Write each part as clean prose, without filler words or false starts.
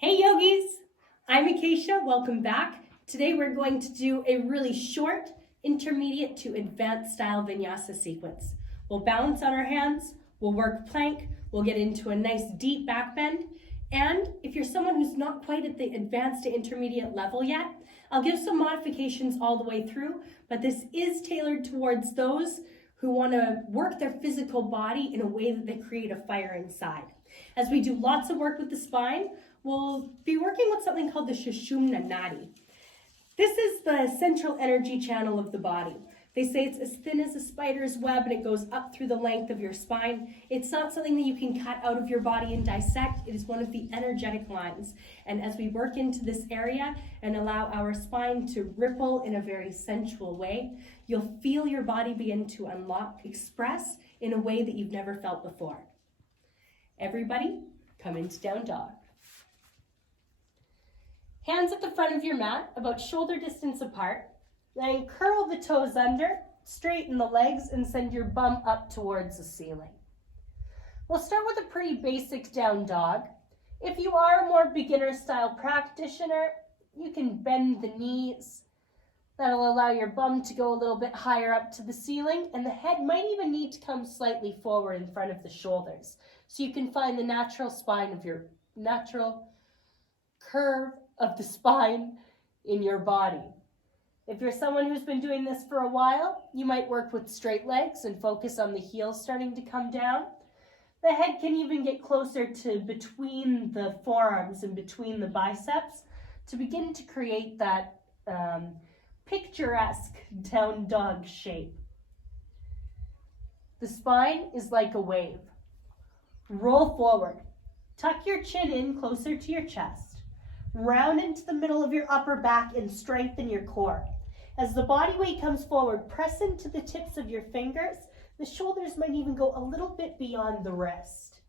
Hey yogis, I'm Acacia, welcome back. Today we're going to do a really short, intermediate to advanced style vinyasa sequence. We'll balance on our hands, we'll work plank, we'll get into a nice deep back bend, and if you're someone who's not quite at the advanced to intermediate level yet, I'll give some modifications all the way through, but this is tailored towards those who want to work their physical body in a way that they create a fire inside. As we do lots of work with the spine, we'll be working with something called the shushumna nadi. This is the central energy channel of the body. They say it's as thin as a spider's web and it goes up through the length of your spine. It's not something that you can cut out of your body and dissect. It is one of the energetic lines. And as we work into this area and allow our spine to ripple in a very sensual way, you'll feel your body begin to unlock, express in a way that you've never felt before. Everybody, come into down dog. Hands at the front of your mat, about shoulder distance apart. Then curl the toes under, straighten the legs, and send your bum up towards the ceiling. We'll start with a pretty basic down dog. If you are a more beginner style practitioner, you can bend the knees. That'll allow your bum to go a little bit higher up to the ceiling, and the head might even need to come slightly forward in front of the shoulders. So you can find the natural spine of your natural curve of the spine in your body. If you're someone who's been doing this for a while, you might work with straight legs and focus on the heels starting to come down. The head can even get closer to between the forearms and between the biceps to begin to create that picturesque down dog shape. The spine is like a wave. Roll forward. Tuck your chin in closer to your chest. Round into the middle of your upper back and strengthen your core. As the body weight comes forward, press into the tips of your fingers. The shoulders might even go a little bit beyond the wrist.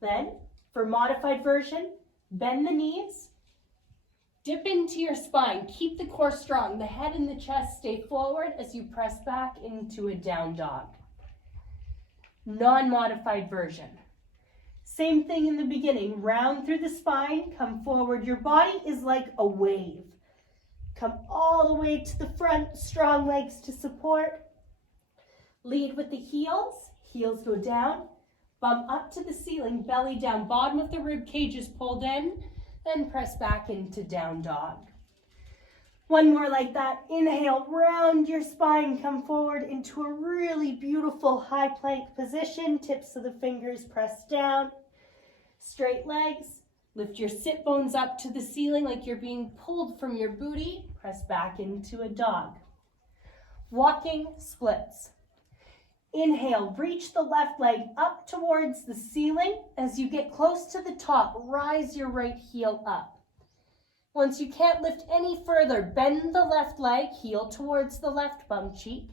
Then, for modified version, bend the knees. Dip into your spine. Keep the core strong. The head and the chest stay forward as you press back into a down dog. Non-modified version. Same thing in the beginning. Round through the spine, come forward. Your body is like a wave. Come all the way to the front, strong legs to support. Lead with the heels. Heels go down. Bum up to the ceiling, belly down. Bottom of the rib cage is pulled in. Then press back into down dog. One more like that. Inhale, round your spine, come forward into a really beautiful high plank position. Tips of the fingers press down. Straight legs. Lift your sit bones up to the ceiling like you're being pulled from your booty. Press back into a dog. Walking splits. Inhale, reach the left leg up towards the ceiling. As you get close to the top, rise your right heel up. Once you can't lift any further, bend the left leg, heel towards the left bum cheek.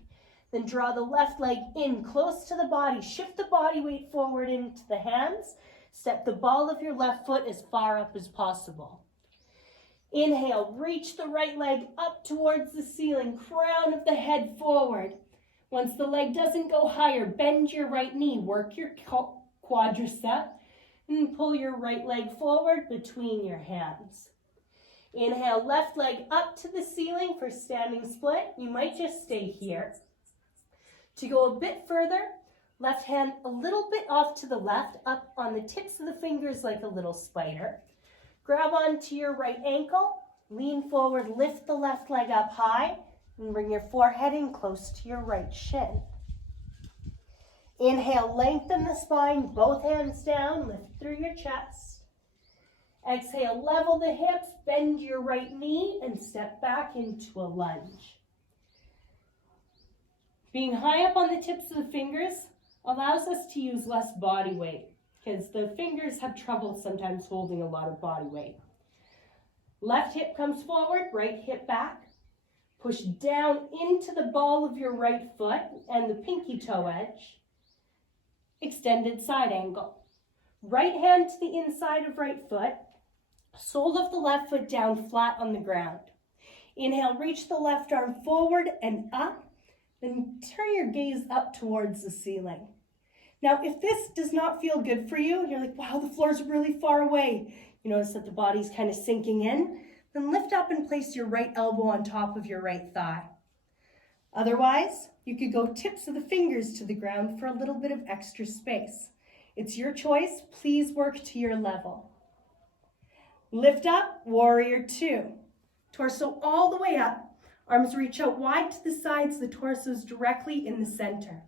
Then draw the left leg in close to the body. Shift the body weight forward into the hands. Step the ball of your left foot as far up as possible. Inhale, reach the right leg up towards the ceiling, crown of the head forward. Once the leg doesn't go higher, bend your right knee, work your quadricep, and pull your right leg forward between your hands. Inhale, left leg up to the ceiling for standing split. You might just stay here. To go a bit further, left hand a little bit off to the left, up on the tips of the fingers like a little spider. Grab onto your right ankle, lean forward, lift the left leg up high, and bring your forehead in close to your right shin. Inhale, lengthen the spine, both hands down, lift through your chest. Exhale, level the hips, bend your right knee, and step back into a lunge. Being high up on the tips of the fingers allows us to use less body weight because the fingers have trouble sometimes holding a lot of body weight. Left hip comes forward, right hip back. Push down into the ball of your right foot and the pinky toe edge. Extended side angle. Right hand to the inside of right foot. Sole of the left foot down flat on the ground. Inhale, reach the left arm forward and up. Then turn your gaze up towards the ceiling. Now, if this does not feel good for you, you're like, wow, the floor's really far away. You notice that the body's kind of sinking in. Then lift up and place your right elbow on top of your right thigh. Otherwise, you could go tips of the fingers to the ground for a little bit of extra space. It's your choice. Please work to your level. Lift up, warrior two. Torso all the way up. Arms reach out wide to the sides. The torso is directly in the center.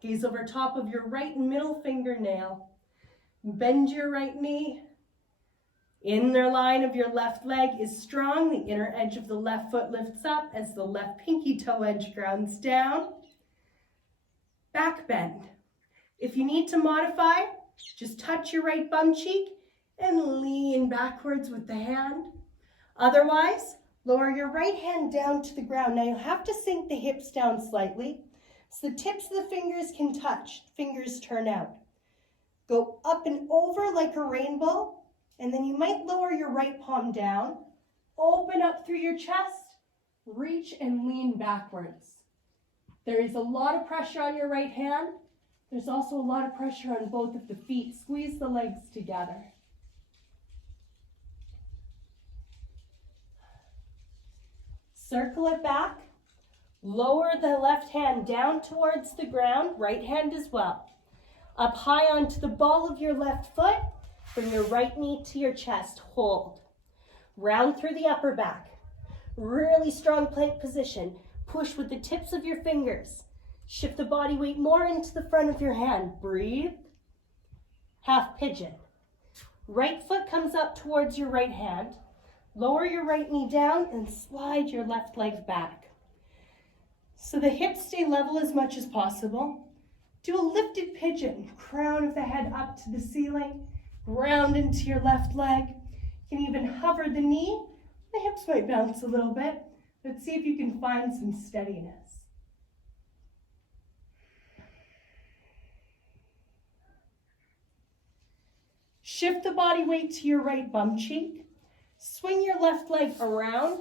Gaze over top of your right middle fingernail. Bend your right knee. Inner line of your left leg is strong. The inner edge of the left foot lifts up as the left pinky toe edge grounds down. Back bend. If you need to modify, just touch your right bum cheek and lean backwards with the hand. Otherwise, lower your right hand down to the ground. Now you'll have to sink the hips down slightly so the tips of the fingers can touch. Fingers turn out. Go up and over like a rainbow, and then you might lower your right palm down, open up through your chest, reach and lean backwards. There is a lot of pressure on your right hand. There's also a lot of pressure on both of the feet. Squeeze the legs together. Circle it back. Lower the left hand down towards the ground, right hand as well. Up high onto the ball of your left foot. Bring your right knee to your chest. Hold. Round through the upper back. Really strong plank position. Push with the tips of your fingers. Shift the body weight more into the front of your hand. Breathe. Half pigeon. Right foot comes up towards your right hand. Lower your right knee down and slide your left leg back. So the hips stay level as much as possible. Do a lifted pigeon. Crown of the head up to the ceiling. Ground into your left leg. You can even hover the knee. The hips might bounce a little bit, but see if you can find some steadiness. Shift the body weight to your right bum cheek. Swing your left leg around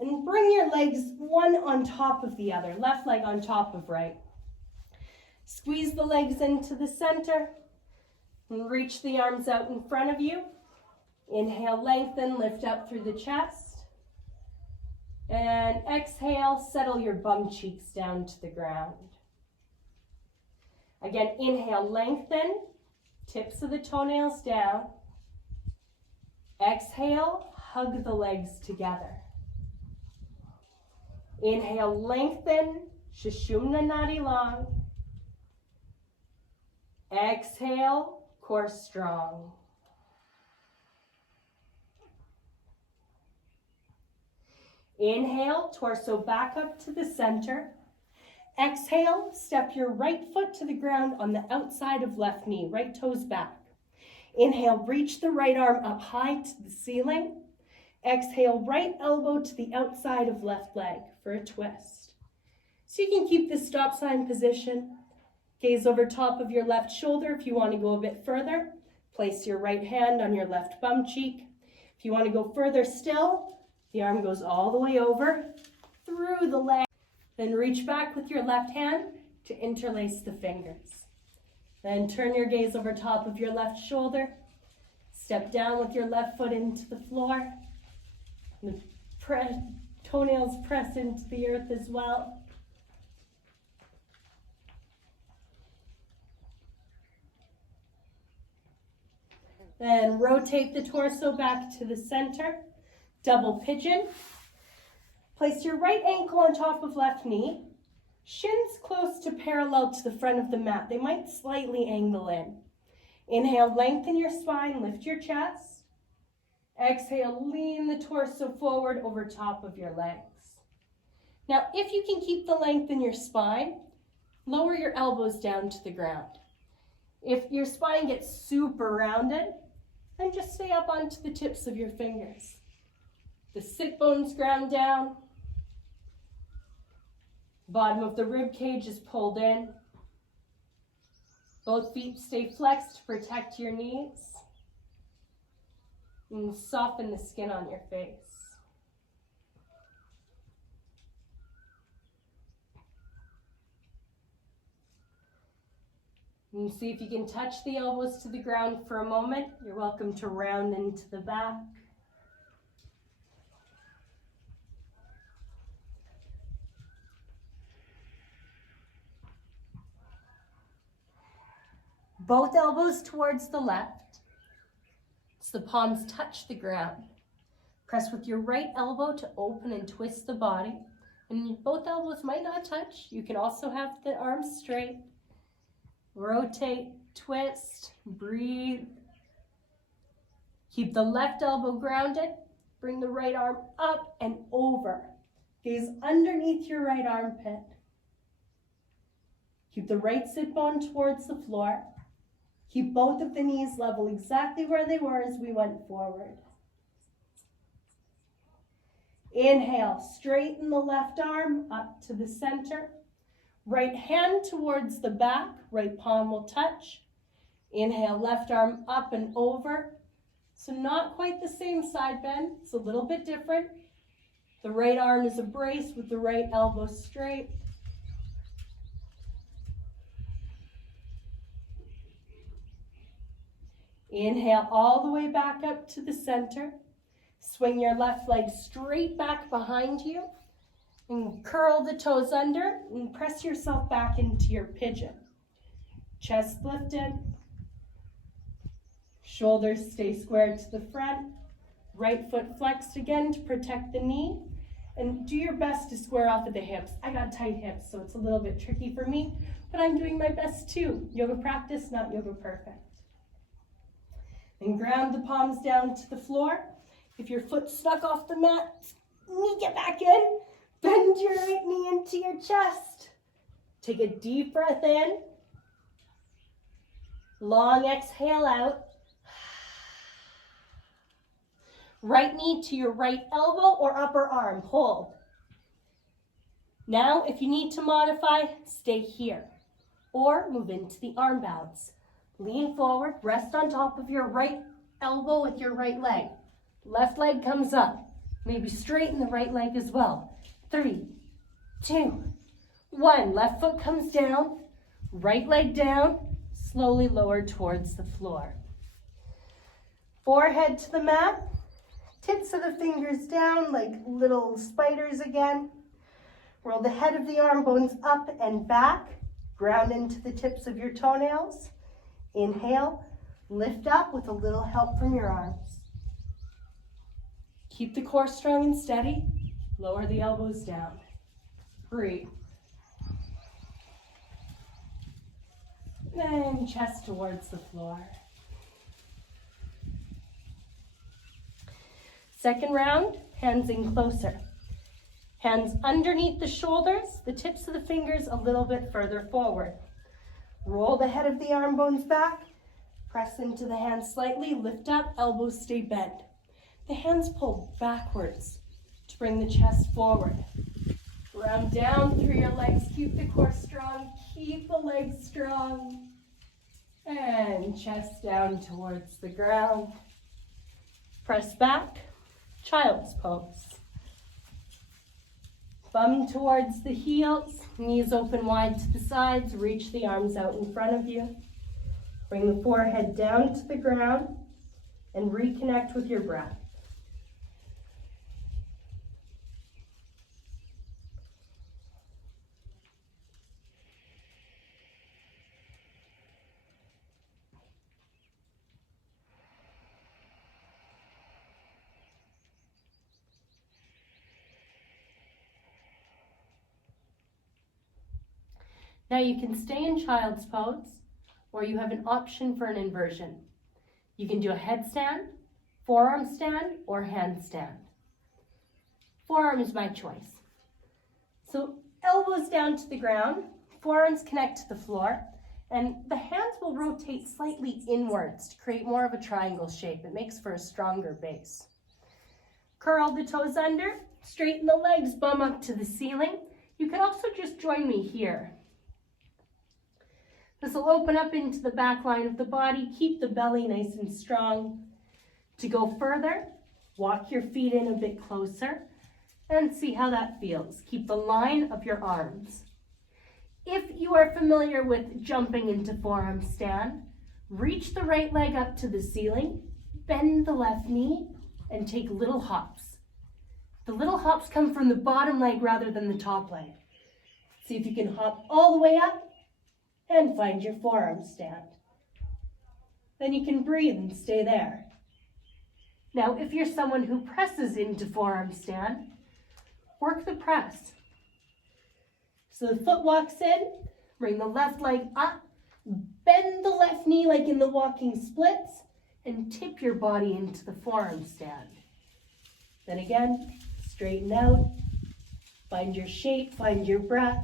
and bring your legs one on top of the other. Left leg on top of right. Squeeze the legs into the center. And reach the arms out in front of you. Inhale, lengthen, lift up through the chest. And exhale, settle your bum cheeks down to the ground. Again, inhale, lengthen, tips of the toenails down. Exhale, hug the legs together. Inhale, lengthen, shushumna nadi long. Exhale, core strong. Inhale, torso back up to the center. Exhale, step your right foot to the ground on the outside of left knee, right toes back. Inhale, reach the right arm up high to the ceiling. Exhale, right elbow to the outside of left leg for a twist. So you can keep this stop sign position. Gaze over top of your left shoulder if you want to go a bit further. Place your right hand on your left bum cheek. If you want to go further still, the arm goes all the way over, through the leg. Then reach back with your left hand to interlace the fingers. Then turn your gaze over top of your left shoulder. Step down with your left foot into the floor. The toenails press into the earth as well. Then rotate the torso back to the center. Double pigeon. Place your right ankle on top of left knee. Shins close to parallel to the front of the mat. They might slightly angle in. Inhale, lengthen your spine, lift your chest. Exhale, lean the torso forward over top of your legs. Now, if you can keep the length in your spine, lower your elbows down to the ground. If your spine gets super rounded, then just stay up onto the tips of your fingers. The sit bones ground down. Bottom of the rib cage is pulled in. Both feet stay flexed to protect your knees. And soften the skin on your face. And see if you can touch the elbows to the ground for a moment. You're welcome to round into the back. Both elbows towards the left. So the palms touch the ground. Press with your right elbow to open and twist the body. And both elbows might not touch. You can also have the arms straight. Rotate, twist, breathe. Keep the left elbow grounded. Bring the right arm up and over. Gaze underneath your right armpit. Keep the right sit bone towards the floor. Keep both of the knees level exactly where they were as we went forward. Inhale, straighten the left arm up to the center. Right hand towards the back, right palm will touch. Inhale, left arm up and over. So not quite the same side bend, it's a little bit different. The right arm is a brace with the right elbow straight. Inhale all the way back up to the center. Swing your left leg straight back behind you and curl the toes under and press yourself back into your pigeon. Chest lifted. Shoulders stay squared to the front. Right foot flexed again to protect the knee. And do your best to square off at the hips. I got tight hips, so it's a little bit tricky for me, but I'm doing my best too. Yoga practice, not yoga perfect. And ground the palms down to the floor. If your foot's stuck off the mat, knee get back in. Bend your right knee into your chest. Take a deep breath in. Long exhale out. Right knee to your right elbow or upper arm. Hold. Now, if you need to modify, stay here. Or move into the arm bounce. Lean forward, rest on top of your right elbow with your right leg. Left leg comes up. Maybe straighten the right leg as well. 3, 2, 1. Left foot comes down. Right leg down. Slowly lower towards the floor. Forehead to the mat. Tips of the fingers down like little spiders again. Roll the head of the arm bones up and back. Ground into the tips of your toenails. Inhale, lift up with a little help from your arms. Keep the core strong and steady. Lower the elbows down. Breathe. And chest towards the floor. Second round, hands in closer. Hands underneath the shoulders, the tips of the fingers a little bit further forward. Roll the head of the arm bones back. Press into the hands slightly, lift up, elbows stay bent. The hands pull backwards to bring the chest forward. Round down through your legs, keep the core strong, keep the legs strong. And chest down towards the ground. Press back, child's pose. Bum towards the heels, knees open wide to the sides, reach the arms out in front of you. Bring the forehead down to the ground and reconnect with your breath. Now you can stay in child's pose, or you have an option for an inversion. You can do a headstand, forearm stand, or handstand. Forearm is my choice. So elbows down to the ground, forearms connect to the floor, and the hands will rotate slightly inwards to create more of a triangle shape. It makes for a stronger base. Curl the toes under, straighten the legs, bum up to the ceiling. You can also just join me here. This will open up into the back line of the body. Keep the belly nice and strong. To go further, walk your feet in a bit closer and see how that feels. Keep the line of your arms. If you are familiar with jumping into forearm stand, reach the right leg up to the ceiling, bend the left knee, and take little hops. The little hops come from the bottom leg rather than the top leg. See if you can hop all the way up and find your forearm stand. Then you can breathe and stay there. Now, if you're someone who presses into forearm stand, work the press. So the foot walks in, bring the left leg up, bend the left knee like in the walking splits, and tip your body into the forearm stand. Then again, straighten out, find your shape, find your breath.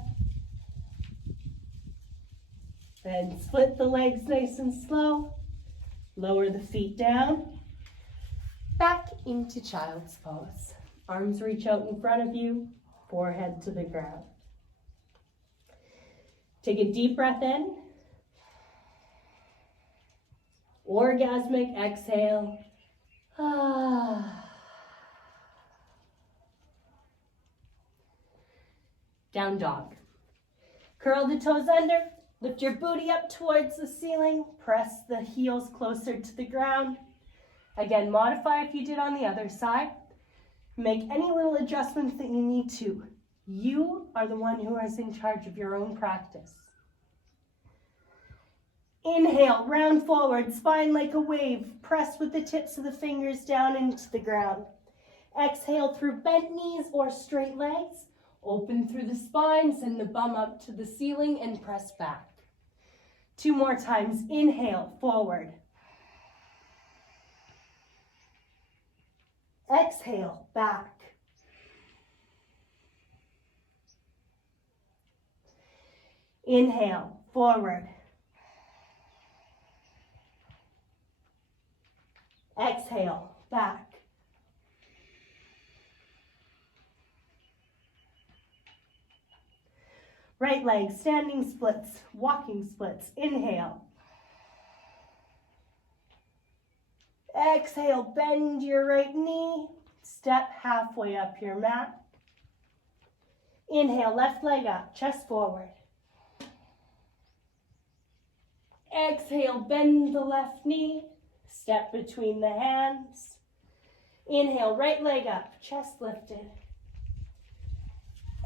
Then split the legs nice and slow, lower the feet down, back into child's pose. Arms reach out in front of you, forehead to the ground. Take a deep breath in. Orgasmic exhale. Down dog. Curl the toes under. Lift your booty up towards the ceiling. Press the heels closer to the ground. Again, modify if you did on the other side. Make any little adjustments that you need to. You are the one who is in charge of your own practice. Inhale, round forward, spine like a wave. Press with the tips of the fingers down into the ground. Exhale through bent knees or straight legs. Open through the spine, send the bum up to the ceiling and press back. 2 more times. Inhale, forward. Exhale, back. Inhale, forward. Exhale, back. Right leg, standing splits, walking splits. Inhale. Exhale, bend your right knee. Step halfway up your mat. Inhale, left leg up, chest forward. Exhale, bend the left knee. Step between the hands. Inhale, right leg up, chest lifted.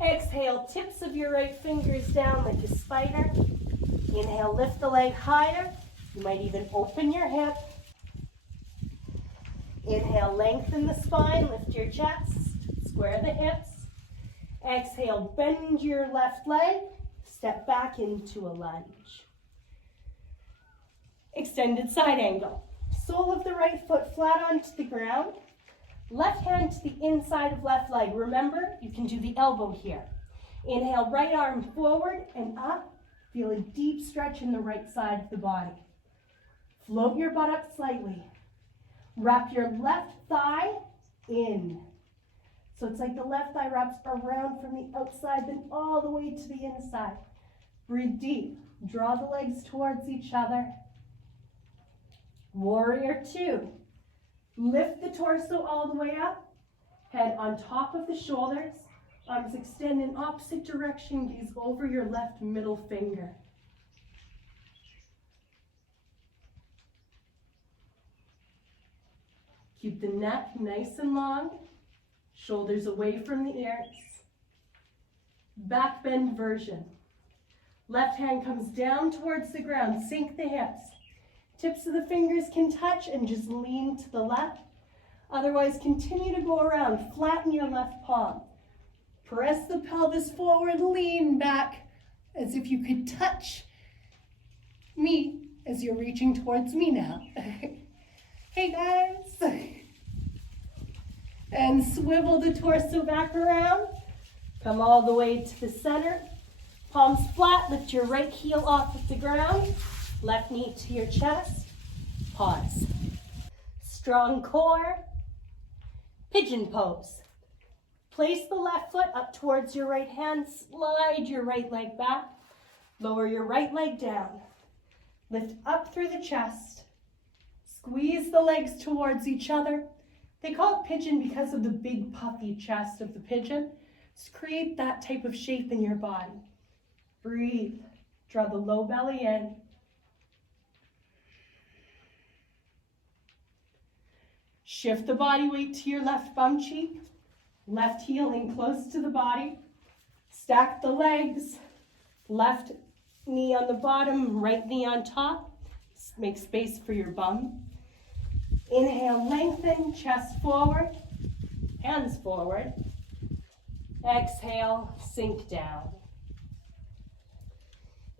Exhale, tips of your right fingers down like a spider. Inhale, lift the leg higher. You might even open your hip. Inhale, lengthen the spine, lift your chest, square the hips. Exhale, bend your left leg, step back into a lunge. Extended side angle. Sole of the right foot flat onto the ground. Left hand to the inside of left leg. Remember, you can do the elbow here. Inhale, right arm forward and up. Feel a deep stretch in the right side of the body. Float your butt up slightly. Wrap your left thigh in. So it's like the left thigh wraps around from the outside, then all the way to the inside. Breathe deep. Draw the legs towards each other. Warrior 2. Lift the torso all the way up. Head on top of the shoulders. Arms extend in opposite direction. Gaze over your left middle finger. Keep the neck nice and long. Shoulders away from the ears. Back bend version. Left hand comes down towards the ground. Sink the hips. Tips of the fingers can touch and just lean to the left. Otherwise, continue to go around. Flatten your left palm. Press the pelvis forward, lean back as if you could touch me as you're reaching towards me now. Hey guys. And swivel the torso back around. Come all the way to the center. Palms flat, lift your right heel off of the ground. Left knee to your chest. Pause. Strong core. Pigeon pose. Place the left foot up towards your right hand. Slide your right leg back. Lower your right leg down. Lift up through the chest. Squeeze the legs towards each other. They call it pigeon because of the big puffy chest of the pigeon. Just create that type of shape in your body. Breathe. Draw the low belly in. Shift the body weight to your left bum cheek. Left heel in close to the body. Stack the legs. Left knee on the bottom, right knee on top. Make space for your bum. Inhale, lengthen, chest forward, hands forward. Exhale, sink down.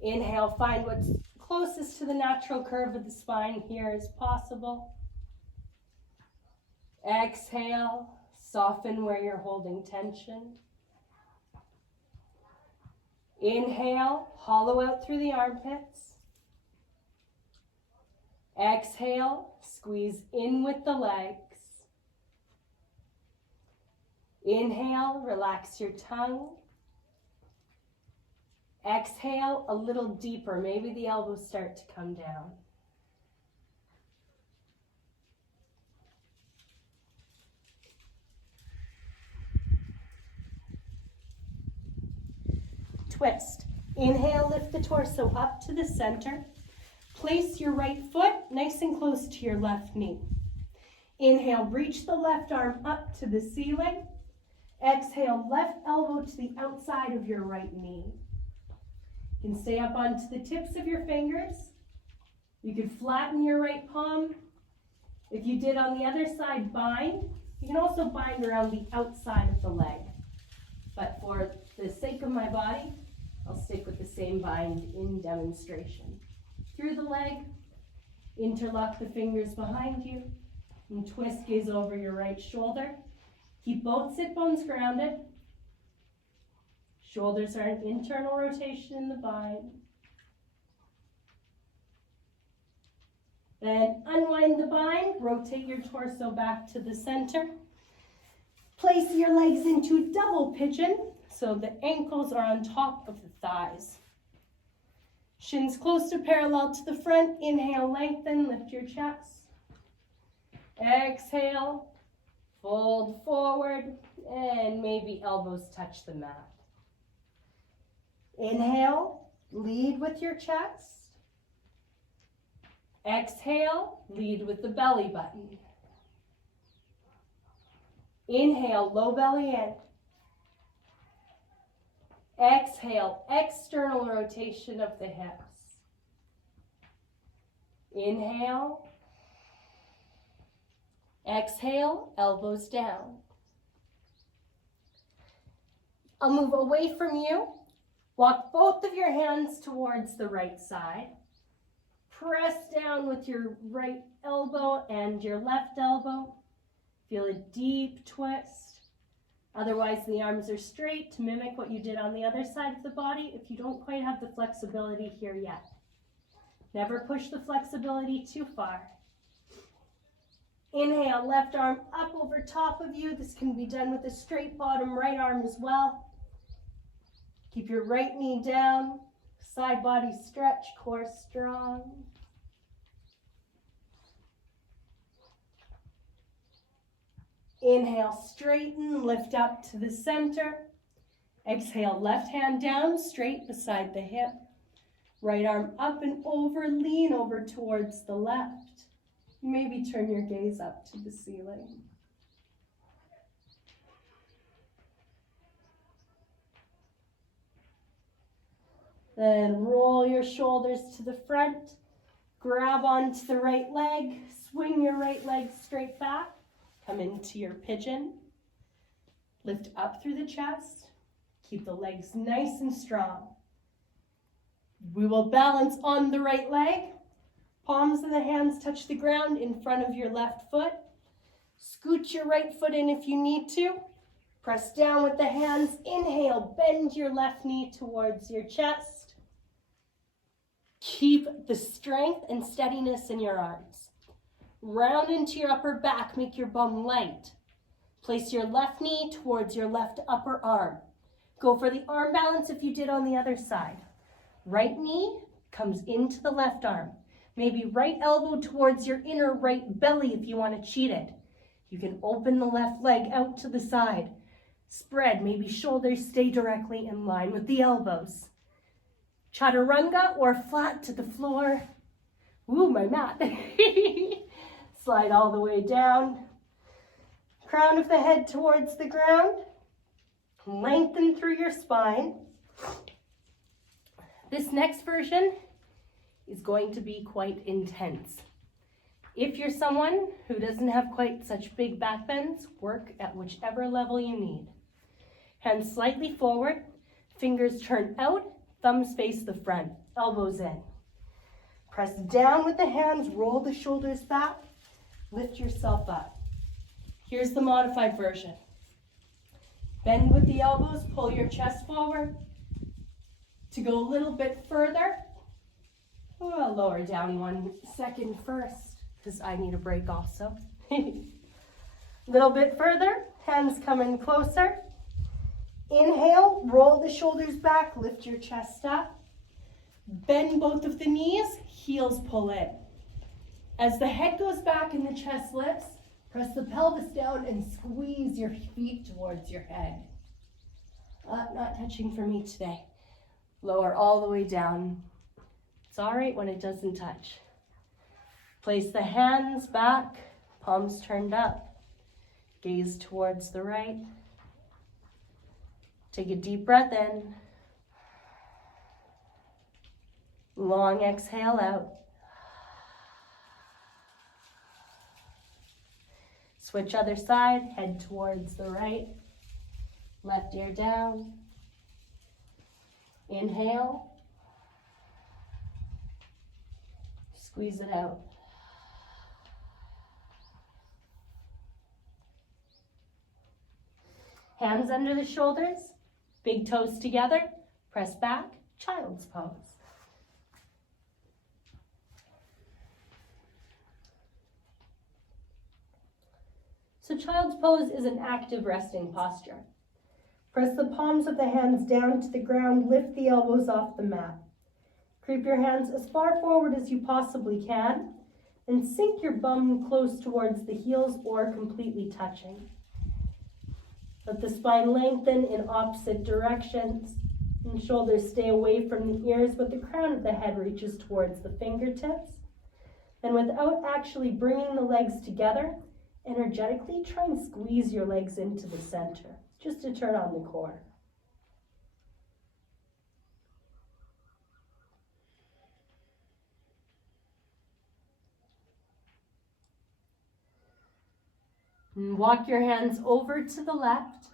Inhale, find what's closest to the natural curve of the spine here as possible. Exhale, soften where you're holding tension. Inhale, hollow out through the armpits. Exhale, squeeze in with the legs. Inhale, relax your tongue. Exhale, a little deeper. Maybe the elbows start to come down. Twist. Inhale, lift the torso up to the center. Place your right foot nice and close to your left knee. Inhale, reach the left arm up to the ceiling. Exhale, left elbow to the outside of your right knee. You can stay up onto the tips of your fingers. You can flatten your right palm. If you did on the other side, bind. You can also bind around the outside of the leg. But for the sake of my body, I'll stick with the same bind in demonstration. Through the leg, interlock the fingers behind you, and twist, gaze over your right shoulder. Keep both sit bones grounded. Shoulders are an internal rotation in the bind. Then unwind the bind, rotate your torso back to the center. Place your legs into double pigeon so the ankles are on top of the thighs. Shins close to parallel to the front. Inhale, lengthen, lift your chest. Exhale, fold forward, and maybe elbows touch the mat. Inhale, lead with your chest. Exhale, lead with the belly button. Inhale, low belly in. Exhale, external rotation of the hips. Inhale. Exhale, elbows down. I'll move away from you. Walk both of your hands towards the right side. Press down with your right elbow and your left elbow. Feel a deep twist. Otherwise, the arms are straight to mimic what you did on the other side of the body if you don't quite have the flexibility here yet. Never push the flexibility too far. Inhale, left arm up over top of you. This can be done with a straight bottom right arm as well. Keep your right knee down. Side body stretch, core strong. Inhale, straighten, lift up to the center. Exhale, left hand down, straight beside the hip. Right arm up and over, lean over towards the left. Maybe turn your gaze up to the ceiling. Then roll your shoulders to the front. Grab onto the right leg. Swing your right leg straight back. Come into your pigeon. Lift up through the chest. Keep the legs nice and strong. We will balance on the right leg. Palms of the hands touch the ground in front of your left foot. Scoot your right foot in if you need to. Press down with the hands. Inhale, bend your left knee towards your chest. Keep the strength and steadiness in your arms. Round into your upper back, make your bum light. Place your left knee towards your left upper arm. Go for the arm balance if you did on the other side. Right knee comes into the left arm. Maybe right elbow towards your inner right belly if you want to cheat it. You can open the left leg out to the side. Spread, maybe shoulders stay directly in line with the elbows. chaturanga or flat to the floor. Ooh, my mat. Slide all the way down. Crown of the head towards the ground. Lengthen through your spine. This next version is going to be quite intense. If you're someone who doesn't have quite such big back bends, work at whichever level you need. Hands slightly forward, fingers turn out, thumbs face the front, elbows in. Press down with the hands, roll the shoulders back, lift yourself up. Here's the modified version. Bend with the elbows, pull your chest forward. To go a little bit further, I'll lower down 1 second first, because I need a break also. Little bit further, hands come in closer. Inhale, roll the shoulders back, lift your chest up. Bend both of the knees, heels pull in. As the head goes back and the chest lifts, press the pelvis down and squeeze your feet towards your head. Not touching for me today. Lower all the way down. It's all right when it doesn't touch. Place the hands back, palms turned up. Gaze towards the right. Take a deep breath in. Long exhale out. Switch other side, head towards the right. Left ear down. Inhale. Squeeze it out. Hands under the shoulders, big toes together, press back, child's pose. So child's pose is an active resting posture. Press the palms of the hands down to the ground, lift the elbows off the mat. Creep your hands as far forward as you possibly can, and sink your bum close towards the heels or completely touching. Let the spine lengthen in opposite directions, and shoulders stay away from the ears, but the crown of the head reaches towards the fingertips. And without actually bringing the legs together, energetically try and squeeze your legs into the center, just to turn on the core. And walk your hands over to the left.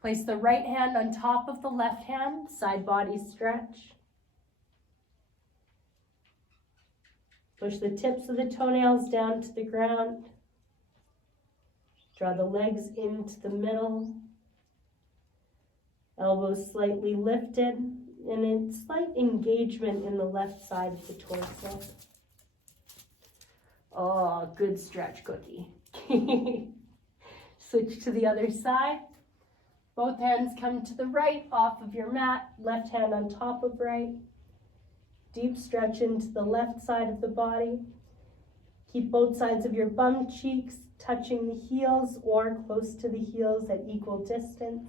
Place the right hand on top of the left hand, side body stretch. Push the tips of the toenails down to the ground. Draw the legs into the middle. Elbows slightly lifted, and a slight engagement in the left side of the torso. Oh, good stretch, Cookie. Switch to the other side. Both hands come to the right off of your mat, left hand on top of right. Deep stretch into the left side of the body. Keep both sides of your bum cheeks touching the heels or close to the heels at equal distance.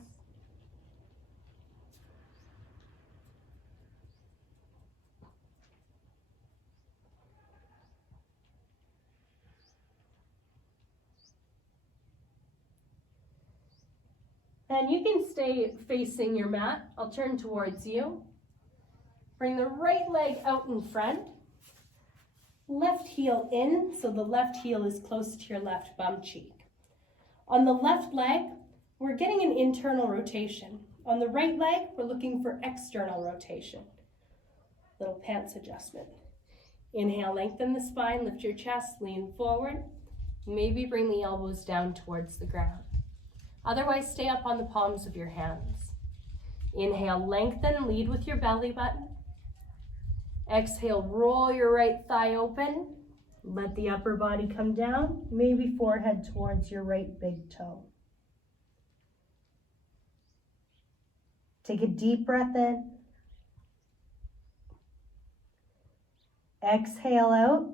And you can stay facing your mat. I'll turn towards you. Bring the right leg out in front. Left heel in, so the left heel is close to your left bum cheek. On the left leg, we're getting an internal rotation. On the right leg, we're looking for external rotation. Little pants adjustment. Inhale, lengthen the spine, lift your chest, lean forward. Maybe bring the elbows down towards the ground. Otherwise, stay up on the palms of your hands. Inhale, lengthen, lead with your belly button. Exhale, roll your right thigh open. Let the upper body come down, maybe forehead towards your right big toe. Take a deep breath in. Exhale out.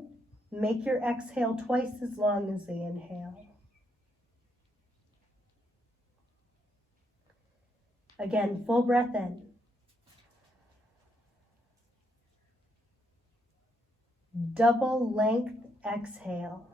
Make your exhale twice as long as the inhale. Again, full breath in. double length exhale.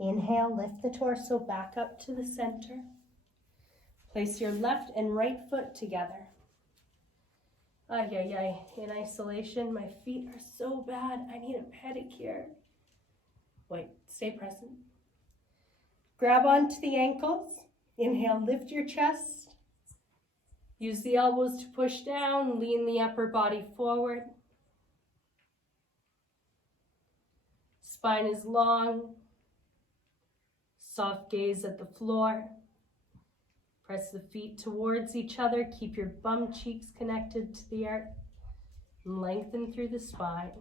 Inhale, lift the torso back up to the center. Place your left and right foot together. Ay, ay, ay. In isolation, my feet are so bad. I need a pedicure. Wait, stay present. Grab onto the ankles. Inhale, lift your chest. Use the elbows to push down. Lean the upper body forward. Spine is long. Soft gaze at the floor. Press the feet towards each other. Keep your bum cheeks connected to the earth. And lengthen through the spine.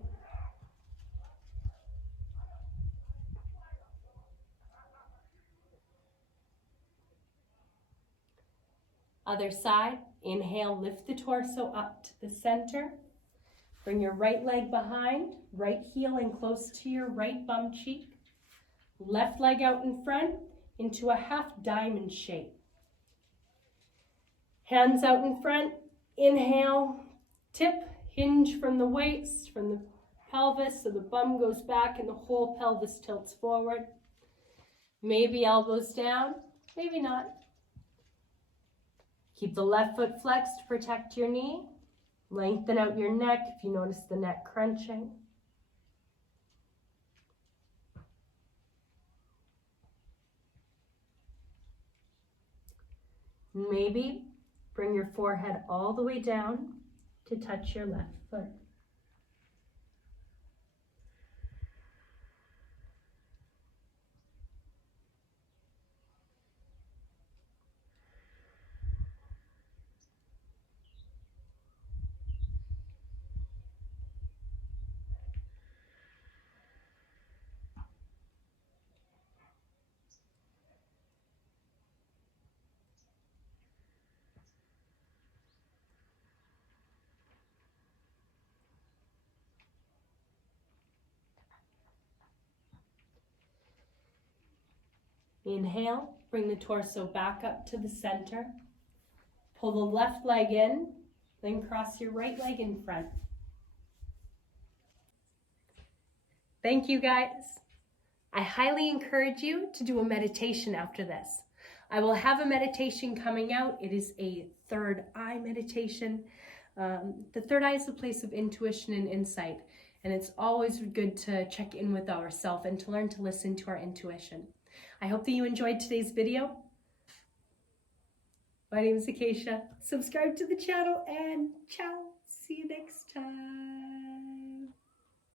Other side. Inhale, lift the torso up to the center. Bring your right leg behind, right heel in close to your right bum cheek. Left leg out in front into a half diamond shape. Hands out in front, inhale, tip, hinge from the waist, from the pelvis, so the bum goes back and the whole pelvis tilts forward. Maybe elbows down, maybe not. Keep the left foot flexed to protect your knee. Lengthen out your neck if you notice the neck crunching. Maybe bring your forehead all the way down to touch your left foot. Inhale, bring the torso back up to the center. Pull the left leg in, then cross your right leg in front. Thank you, guys. I highly encourage you to do a meditation after this. I will have a meditation coming out. It is a third eye meditation. The third eye is a place of intuition and insight, and it's always good to check in with ourselves and to learn to listen to our intuition. I hope that you enjoyed today's video. My name is Acacia. Subscribe to the channel and ciao. See you next time.